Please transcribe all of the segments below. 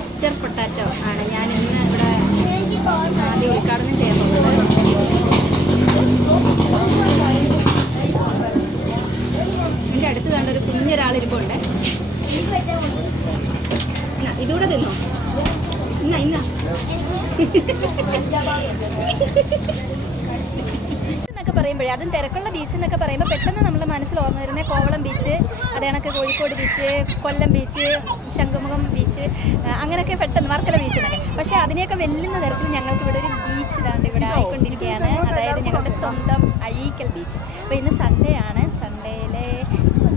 Twister potato ആണ് ഞാൻ ഇന്ന് ഇവിടെ ആദ്യം ഉദ്ഘാടനം ചെയ്യാൻ പോകുന്നത്. എൻ്റെ അടുത്ത് കണ്ടൊരു കുഞ്ഞൊരാളിരിപ്പുണ്ട്. ഇതുകൂടെ തിന്നോ? ഇന്ന എന്നൊക്കെ പറയുമ്പോഴേ അതും തിരക്കുള്ള ബീച്ച് എന്നൊക്കെ പറയുമ്പോൾ പെട്ടെന്ന് നമ്മുടെ മനസ്സിൽ ഓർമ്മ വരുന്നത് കോവളം ബീച്ച്, അത് കണക്ക് കോഴിക്കോട് ബീച്ച്, കൊല്ലം ബീച്ച്, ശംഖുമുഖം ബീച്ച്, അങ്ങനെയൊക്കെ പെട്ടെന്ന് വർക്കല ബീച്ച് എന്നൊക്കെ. പക്ഷേ അതിനെയൊക്കെ വെല്ലുന്ന തരത്തിൽ ഞങ്ങൾക്ക് ഇവിടെ ഒരു ബീച്ച് ഇതാണ്ട് ഇവിടെ ആയിക്കൊണ്ടിരിക്കുകയാണ്. അതായത് ഞങ്ങളുടെ സ്വന്തം അഴീക്കൽ ബീച്ച്. അപ്പോൾ ഇന്ന് സൺഡേ ആണ്. സൺഡേയിലെ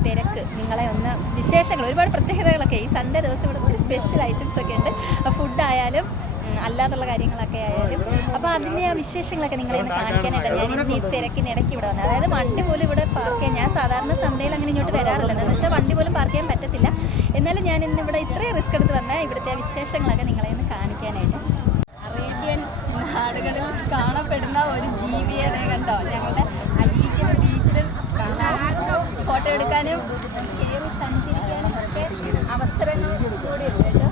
തിരക്ക് നിങ്ങളെ ഒന്ന് വിശേഷങ്ങൾ, ഒരുപാട് പ്രത്യേകതകളൊക്കെ ഈ സൺഡേ ദിവസം ഇവിടെ ഒരു സ്പെഷ്യൽ ഐറ്റംസ് ഒക്കെ ഉണ്ട്. ഫുഡായാലും അല്ലാതുള്ള കാര്യങ്ങളൊക്കെ ആയാലും. അപ്പോൾ അതിൻ്റെ ആ വിശേഷങ്ങളൊക്കെ നിങ്ങളെ ഒന്ന് കാണിക്കാനായിട്ടാണ് ഞാൻ ഇന്ന് ഈ തിരക്കിനിടയ്ക്ക് ഇവിടെ വന്നത്. അതായത് വണ്ടി പോലും ഇവിടെ പാർക്ക് ചെയ്യാൻ, ഞാൻ സാധാരണ സൺഡേയിൽ അങ്ങനെ ഇങ്ങോട്ട് വരാറില്ല. എന്താണെന്ന് വെച്ചാൽ വണ്ടി പോലും പാർക്ക് ചെയ്യാൻ പറ്റത്തില്ല. എന്നാലും ഞാൻ ഇന്ന് ഇവിടെ ഇത്രയും റിസ്ക് എടുത്ത് വന്നാൽ ഇവിടുത്തെ വിശേഷങ്ങളൊക്കെ നിങ്ങളെ ഒന്ന് കാണിക്കാനായിട്ട്. അറേബ്യൻ നാടുകളിൽ കാണപ്പെടുന്ന ഒരു ജീവിയെ കണ്ടോ? ഞങ്ങളുടെ അഴീക്കൽ ബീച്ചിൽ കാണാനും ഫോട്ടോ എടുക്കാനും കയറി സഞ്ചരിക്കാനും ഒക്കെ അവസരങ്ങൾ കൂടിയുണ്ട് കേട്ടോ.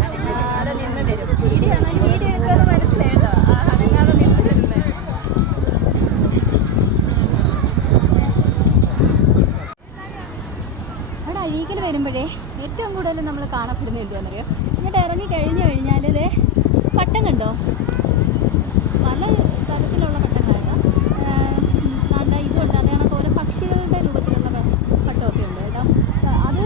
അനങ്ങാതെ നിന്ന് തരും. വീഡിയോ എടുക്കാതെ മനസ്സിലായിട്ടോ? അനങ്ങാതെ നിന്ന് തരുന്നത്. അവിടെ അഴീക്കൽ വരുമ്പോഴേ ഏറ്റവും കൂടുതൽ നമ്മൾ കാണപ്പെടുന്ന എന്തുവാണെന്നറിയോ? ഇങ്ങോട്ട് ഇറങ്ങി കഴിഞ്ഞാൽ ഇതേ പട്ടം കണ്ടോ? പല തരത്തിലുള്ള പട്ടങ്ങളാണ്. ഇതുണ്ട്, അത് കണക്ക് ഓരോ പക്ഷികളുടെ രൂപത്തിലുള്ള പട്ടമൊക്കെ ഉണ്ട് കേട്ടോ. അത്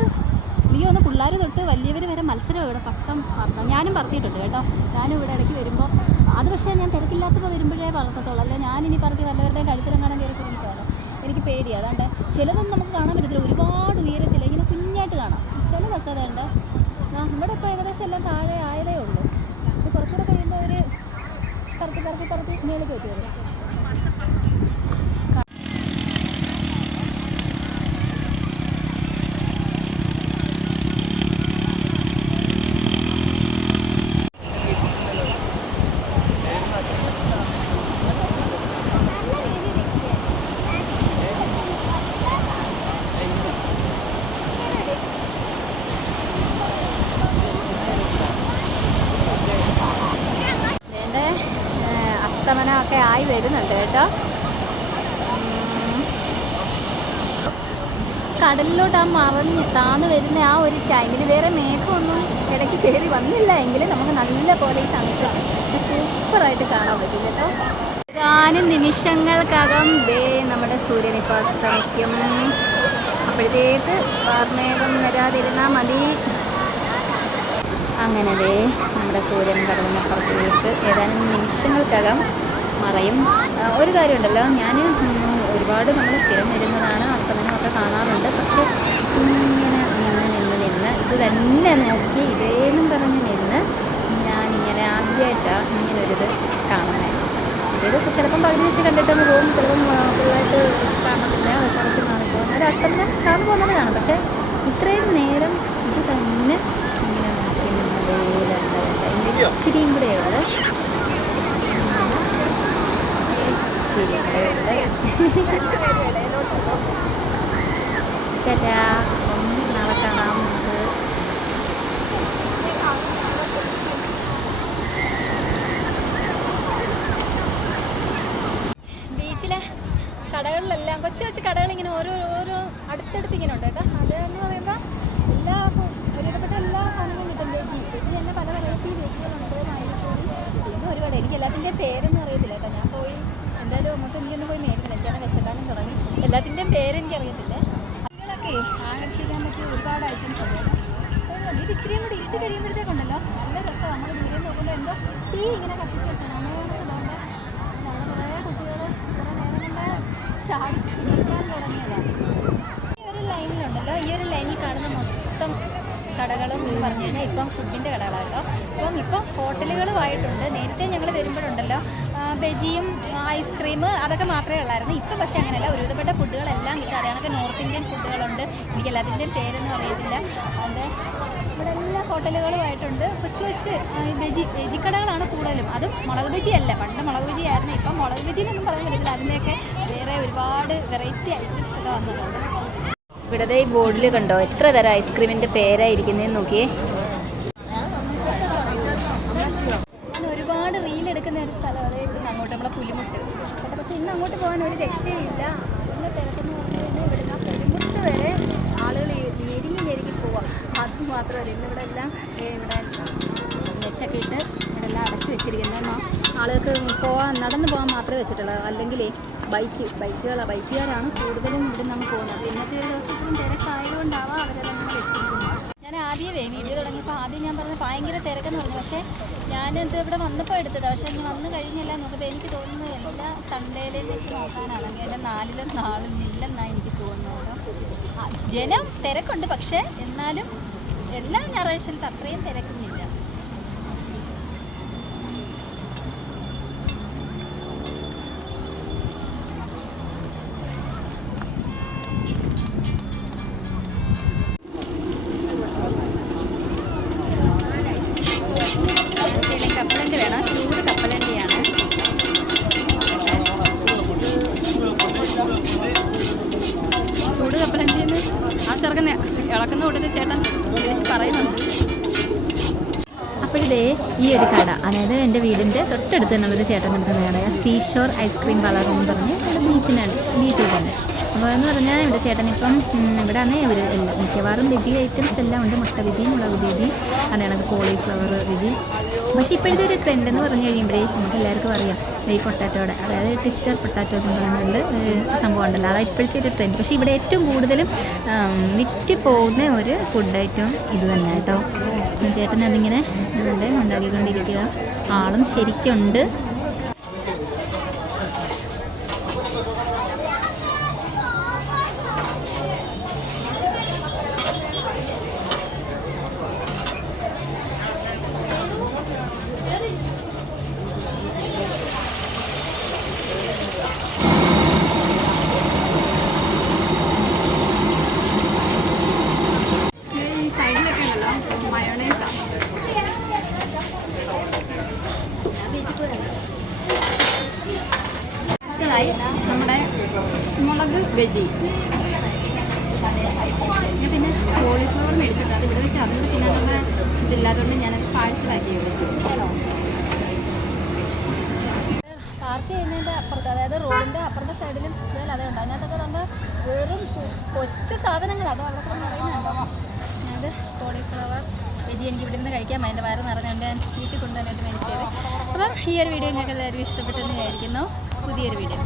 എനിക്ക് തോന്നുന്നു പിള്ളേർ തൊട്ട് വലിയവർ വരെ മത്സരം ഇവിടെ പട്ടം പറത്താം. ഞാനും പറത്തിയിട്ടുണ്ട് കേട്ടോ. ഞാനും ഇവിടെ ഇടയ്ക്ക് വരുമ്പോൾ അത് പക്ഷേ ഞാൻ തിരക്കില്ലാത്തപ്പോൾ വരുമ്പോഴേ പറക്കത്തുള്ളൂ. അല്ലെ ഞാനിനി പറത്തി വല്ലവരുടെയും കഴുത്തിലും കാണാൻ കയറി കുടുങ്ങിയിട്ടാണ്. എനിക്ക് പേടിയാണ്. അതുകൊണ്ട് ചിലതൊന്നും നമുക്ക് കാണാൻ പറ്റത്തില്ല, ഒരുപാട് ഉയരത്തില്ല, ഇങ്ങനെ കുഞ്ഞായിട്ട് കാണാം. ചിലതൊക്കെ അതുണ്ട്. ഇവിടെ ഇപ്പോൾ ഏകദേശം എല്ലാം താഴെ ആയതേ ഉള്ളൂ. ഇത് കുറച്ചുകൂടെ കഴിയുമ്പോൾ അവർ പറത്തി മേളിൽ കയറ്റി വരും. അസ്തമനമൊക്കെ ആയി വരുന്നുണ്ട് കേട്ടോ. കടലിലോട്ട് ആ മറഞ്ഞ് താന്ന് വരുന്ന ആ ഒരു ടൈമിൽ വേറെ മേഘമൊന്നും ഇടയ്ക്ക് കയറി വന്നില്ല എങ്കിൽ നമുക്ക് നല്ല പോലെ ഈ സൺസെറ്റ് സൂപ്പറായിട്ട് കാണാൻ പറ്റും കേട്ടോ. ഏതാനും നിമിഷങ്ങൾക്കകം നമ്മുടെ സൂര്യൻ ഇപ്പോൾ അസ്തമിക്കും. അപ്പോഴത്തേക്ക് വാർമേഘം വരാതിരുന്നാൽ മതി. അങ്ങനെ നമ്മുടെ സൂര്യൻ കടലിനപ്പുറത്തേക്ക് ഏതാനും നിമിഷങ്ങൾക്കകം മറയും. ഒരു കാര്യമുണ്ടല്ലോ, ഞാൻ ഒരുപാട് നമ്മൾ സ്ഥിരം വരുന്നതാണ്, അസ്തമനമൊക്കെ കാണാറുണ്ട്. പക്ഷേ ഇങ്ങനെ നിന്ന് ഇത് തന്നെ നോക്കി ഇതേന്നും പറഞ്ഞ് നിന്ന് ഞാനിങ്ങനെ ആദ്യമായിട്ടാണ് ഇങ്ങനൊരിത് കാണുന്നത്. ഇതൊക്കെ ചിലപ്പം പകുതി വെച്ച് കണ്ടിട്ടൊന്ന് പോകും, ചിലപ്പം ഫുള്ളായിട്ട് കാണത്തില്ല, കുറച്ച് നാളെ പോകും. ഒരു അസ്തമനം കാണുമ്പോൾ പോകുന്നത് കാണാം. പക്ഷേ ഇത്രയും നേരം ഇത് തന്നെ ഇങ്ങനെ നോക്കി നിന്നതേലുണ്ട്. ഇച്ചിരിയും കൂടെയുള്ളത് നാളെ കാണാം. ബീച്ചിലെ കടകളിലെല്ലാം കൊച്ചു കടകൾ ഇങ്ങനെ ഓരോ അടുത്തടുത്ത് ഇങ്ങനെ ഉണ്ട് കേട്ടോ. അതെന്ന് പറയുമ്പോൾ എല്ലാ ഒരുവിധപ്പെട്ട എല്ലാ സാധനങ്ങളും കിട്ടും. വെജി തന്നെ പല വെറൈറ്റി വെജികളുണ്ട്. പിന്നെ ഒരുപാട് എനിക്ക് എല്ലാത്തിൻ്റെയും പേരൊന്നും അറിയത്തില്ല കേട്ടോ. ഞാൻ പോയി എന്തായാലും അങ്ങോട്ട് എനിക്കൊന്നും പോയി മേടിക്കില്ല, എനിക്കാണ് വിശക്കാനും തുടങ്ങി. എല്ലാത്തിൻ്റെയും പേരെനിക്ക് അറിയത്തില്ല. അതികളൊക്കെ ആകർഷിക്കാൻ പറ്റിയ ഒരുപാട് ഐറ്റംസ് ഉണ്ട്. ഇത് ഇച്ചിരിയും കൂടി ഇരുട്ട് കഴിയുമ്പോഴത്തേക്കുണ്ടല്ലോ നല്ല രസമാണ്. നമ്മൾ ദൂരെ നോക്കുമ്പോൾ എന്തോ തീ ഇങ്ങനെ കത്തിച്ച് വെച്ചാൽ അങ്ങനെയാണ്. കുറേ കുട്ടികൾ കുറേ നേരം കൊണ്ട് ചാടി കളിക്കാൻ തുടങ്ങിയതാണ്. ഈ ഒരു ലൈനിലുണ്ടല്ലോ, ഈ ഒരു ലൈനിൽ കാണുന്ന മൊത്തം കടകളും പറഞ്ഞു കഴിഞ്ഞാൽ ഇപ്പം ഫുഡിൻ്റെ കടകളാട്ടോ. ഇപ്പം ഹോട്ടലുകളുമായിട്ടുണ്ട്. നേരത്തെ ഞങ്ങൾ വരുമ്പോഴുണ്ടല്ലോ ബജിയും ഐസ്ക്രീം അതൊക്കെ മാത്രമേ ഉള്ളായിരുന്നു. ഇപ്പം പക്ഷേ അങ്ങനെയല്ല, ഒരുവിധപ്പെട്ട ഫുഡുകളെല്ലാം കിട്ടും. അറിയാനൊക്കെ നോർത്ത് ഇന്ത്യൻ ഫുഡുകളുണ്ട്. എനിക്ക് എല്ലാത്തിൻ്റെയും പേരൊന്നും അറിയത്തില്ല. അതുകൊണ്ട് ഇവിടെ എല്ലാ ഹോട്ടലുകളുമായിട്ടുണ്ട്. കൊച്ചു ബജി കടകളാണ് കൂടുതലും. അതും മുളക് ബജി അല്ല, പണ്ട് മുളക് ബജി ആയിരുന്നു. ഇപ്പം മുളക് ബജി എന്നൊന്നും പറയാൻ പറ്റത്തില്ല. അതിൻ്റെയൊക്കെ വേറെ ഒരുപാട് വെറൈറ്റി ഐറ്റംസ് ഒക്കെ വന്നിട്ടുണ്ട്. ഇവിടത്തെ ഈ ബോർഡിൽ കണ്ടോ എത്ര തരം ഐസ്ക്രീമിൻ്റെ പേരായിരിക്കുന്നതെന്ന് നോക്കിയേ. ഞാൻ ഒരുപാട് റീലെടുക്കുന്ന ഒരു സ്ഥലം അതായത് അങ്ങോട്ട് നമ്മളെ പുലിമുട്ട്. പക്ഷേ ഇന്ന് അങ്ങോട്ട് പോകാൻ ഒരു രക്ഷയില്ല. അതിൻ്റെ തിരക്കെന്ന് പറഞ്ഞു കഴിഞ്ഞാൽ ഇവിടുന്ന് ആ പുലിമുട്ട് വരെ ആളുകൾ ഞെരുങ്ങി പോവാം. അത് മാത്രമല്ല ഇന്നിവിടെ എല്ലാം ഇവിടെ നെറ്റൊക്കെ ഇട്ട് ഇവിടെ എല്ലാം അടച്ചു വെച്ചിരിക്കുന്നത്. ആളുകൾക്ക് നടന്നു പോകാൻ മാത്രമേ വെച്ചിട്ടുള്ളൂ. അല്ലെങ്കിൽ ബൈക്കുകാരാണ് കൂടുതലും ഇവിടെ നിന്ന് പോകുന്നത്. ഇന്നത്തെ ഒരു ദിവസത്തിലും തിരക്കായതുകൊണ്ടാവാം അവരതങ്ങനെ വെച്ചിരിക്കുന്നത്. ഞാൻ ആദ്യമേ വീഡിയോ തുടങ്ങിയപ്പോൾ ആദ്യം ഞാൻ പറഞ്ഞത് ഭയങ്കര തിരക്കെന്ന് പറഞ്ഞു. പക്ഷേ ഞാനിത് ഇവിടെ വന്നപ്പോൾ എടുത്തതാണ്. പക്ഷേ ഇനി വന്നു കഴിഞ്ഞില്ല നോക്കുമ്പോൾ എനിക്ക് തോന്നുന്നത് എല്ലാ സൺഡേയിലും വെച്ച് നോക്കാനാണെങ്കിൽ എൻ്റെ 4-ലും 4 ഇല്ലെന്നാണ് എനിക്ക് തോന്നുന്നത്. ജനം തിരക്കുണ്ട്, പക്ഷേ എന്നാലും എല്ലാ ഞായറാഴ്ചയിലും അത്രയും തിരക്കുന്നില്ല. കപ്പലണ്ടി വേണം, ചൂട് കപ്പലണ്ടിയാണ്. ചൂട് കപ്പലണ്ടിന്ന് ആ ചെറുക്കൻ ഇളക്കുന്ന കൂട്ടത്തിൽ ചേട്ടൻ വിളിച്ച് പറയുന്നുണ്ട്. അപ്പോഴിതേ ഈ ഒരു കട, അതായത് എൻ്റെ വീടിൻ്റെ തൊട്ടടുത്ത് തന്നെയുള്ളൊരു ചേട്ടൻ നടത്തുന്ന കട സീഷോർ ഐസ്ക്രീം പാർലർ എന്ന് പറഞ്ഞ് ഇവിടെ ബീച്ചിൽ തന്നെ. അപ്പോൾ എന്ന് പറഞ്ഞാൽ ഇവിടെ ചേട്ടനിപ്പം ഇവിടെ ആണ് ഇവർ എല്ലാം മിക്കവാറും വെജി ഐറ്റംസ് എല്ലാം ഉണ്ട്. മുട്ട വെജി, മുളക് വെജി, അതായത് കോളിഫ്ലവർ വെജി. പക്ഷേ ഇപ്പോഴത്തെ ഒരു ട്രെൻഡ് എന്ന് പറഞ്ഞു കഴിയുമ്പോഴേ നമുക്ക് എല്ലാവർക്കും അറിയാം ഈ പൊട്ടാറ്റോയുടെ, അതായത് ട്വിസ്റ്റർ പൊട്ടാറ്റോ എന്ന് പറയുന്നത് സംഭവം ഉണ്ടല്ലോ, അതാണ് ഇപ്പോഴത്തെ ഒരു ട്രെൻഡ്. പക്ഷേ ഇവിടെ ഏറ്റവും കൂടുതലും വിറ്റ് പോകുന്ന ഒരു ഫുഡ് ഐറ്റം ഇത് തന്നെ കേട്ടോ. ചേട്ടൻ അതിങ്ങനെ ഉണ്ടാക്കിക്കൊണ്ടിരിക്കുക. ആളും ശരിക്കുണ്ട്. നമ്മുടെ മുളക് വെജി, പിന്നെ കോളിഫ്ലവർ മേടിച്ചിട്ട് അത് ഇവിടെ വെച്ച് അതുകൊണ്ട് തിന്നാനുള്ള ഇതില്ലാത്തതുകൊണ്ട് ഞാനത് പാഴ്സലാക്കിയത്. പാർക്ക് ചെയ്യുന്നതിൻ്റെ അപ്പുറത്ത്, അതായത് റോഡിൻ്റെ അപ്പുറത്തെ സൈഡിലും ഇതുപോലെ അതേ ഉണ്ട്. അതിനകത്തൊക്കെ നമ്മൾ വെറും കൊച്ചു സാധനങ്ങൾ അതോ അവിടെ പറയുന്നുണ്ടോ. ഞാനത് കോളിഫ്ലവർ വെജി എനിക്ക് ഇവിടെ നിന്ന് കഴിക്കാൻ അതിൻ്റെ വയറ് നിറഞ്ഞുകൊണ്ട് ഞാൻ വീട്ടിൽ കൊണ്ടുവന്നിട്ട് മേടിച്ചത്. അപ്പം ഈ ഒരു വീഡിയോ നിങ്ങൾക്ക് എല്ലാവർക്കും ഇഷ്ടപ്പെട്ടെന്ന് വിചാരിക്കുന്നു. പുതിയൊരു വീഡിയോ.